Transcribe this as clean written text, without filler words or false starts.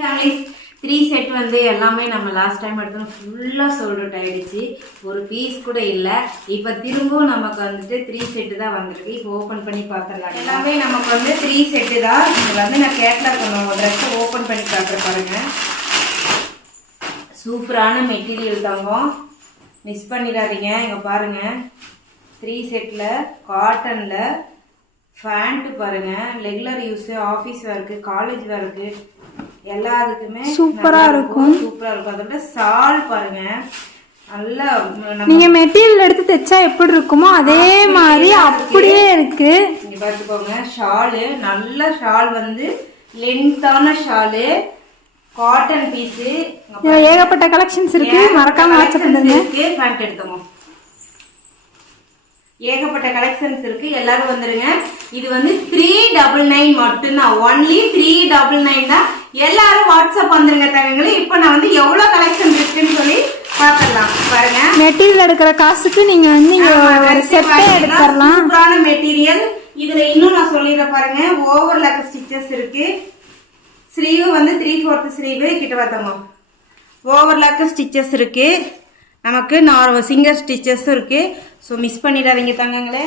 3 set வந்து எல்லாமே நம்ம லாஸ்ட் டைம் எடுத்தோம் ஃபுல்லாக சோல்ட் அவுட் ஆயிடுச்சு. ஒரு பீஸ் கூட இல்லை. இப்போ திரும்பவும் நமக்கு வந்துட்டு 3 செட்டு தான் வந்திருக்கு. இப்போ ஓப்பன் பண்ணி பார்த்துடலாம். எல்லாமே நமக்கு வந்து 3 செட்டு தான். இது வந்து நான் கேட்லாக் பண்ணுவோம். ட்ரெஸ்ஸை ஓப்பன் பண்ணி காட்டுற பாருங்க. சூப்பரான மெட்டீரியல் தங்கம், மிஸ் பண்ணிடாதீங்க. இங்கே பாருங்க, 3 செட்டில் காட்டனில் ஃபேண்ட்டு பாருங்க, regular use, office work, college work எல்லாத்துக்குமே சூப்பரா இருக்கும். சூப்பரா இருக்கும். அதோட சால் பாருங்க, நல்லா நீங்க மெட்டீரியல் எடுத்து தைச்சா எப்படி இருக்குமோ அதே மாதிரி அப்படியே இருக்கு. இங்க பாத்துக்கோங்க, ஷாலு நல்ல ஷால் வந்து லென்த்தான ஷாலு, காட்டன் பீஸு, ஏகப்பட்ட கலெக்ஷன்ஸ் இருக்கு. மறக்காம வாட்ச் பண்ணுங்க. பேண்ட் எடுத்தோம், ஏகப்பட்ட கலெக்ஷன்ஸ் இருக்கு. எல்லாரும் வந்துருங்க. இது வந்து 399 மட்டும்தான். ஒன்லி 399 தான். எல்லாரும் வாட்ஸ்அப் வந்துருங்க தங்கங்களே. இப்போ நான் வந்து எவ்வளவு கலெக்ஷன் இருக்குன்னு சொல்லி பாத்துடலாம் பாருங்க. மெட்டீரியல் எடுக்கிற காசுக்கு நீங்க வந்து ஒரு செட்டே எடுத்துறலாம். சூப்பரான மெட்டீரியல். இதுல இன்னும் நான் சொல்லிடுறேன் பாருங்க, ஓவர்லாக் ஸ்டிச்சஸ் இருக்கு. ஸ்லீவ் வந்து 3/4 ஸ்லீவ் கிட்ட பார்த்தோமா, ஓவர்லாக் ஸ்டிச்சஸ் இருக்கு. நமக்கு சிங்கர் ஸ்டிச்சஸும் இருக்கு. ஸோ மிஸ் பண்ணிடாதீங்க தங்கங்களே.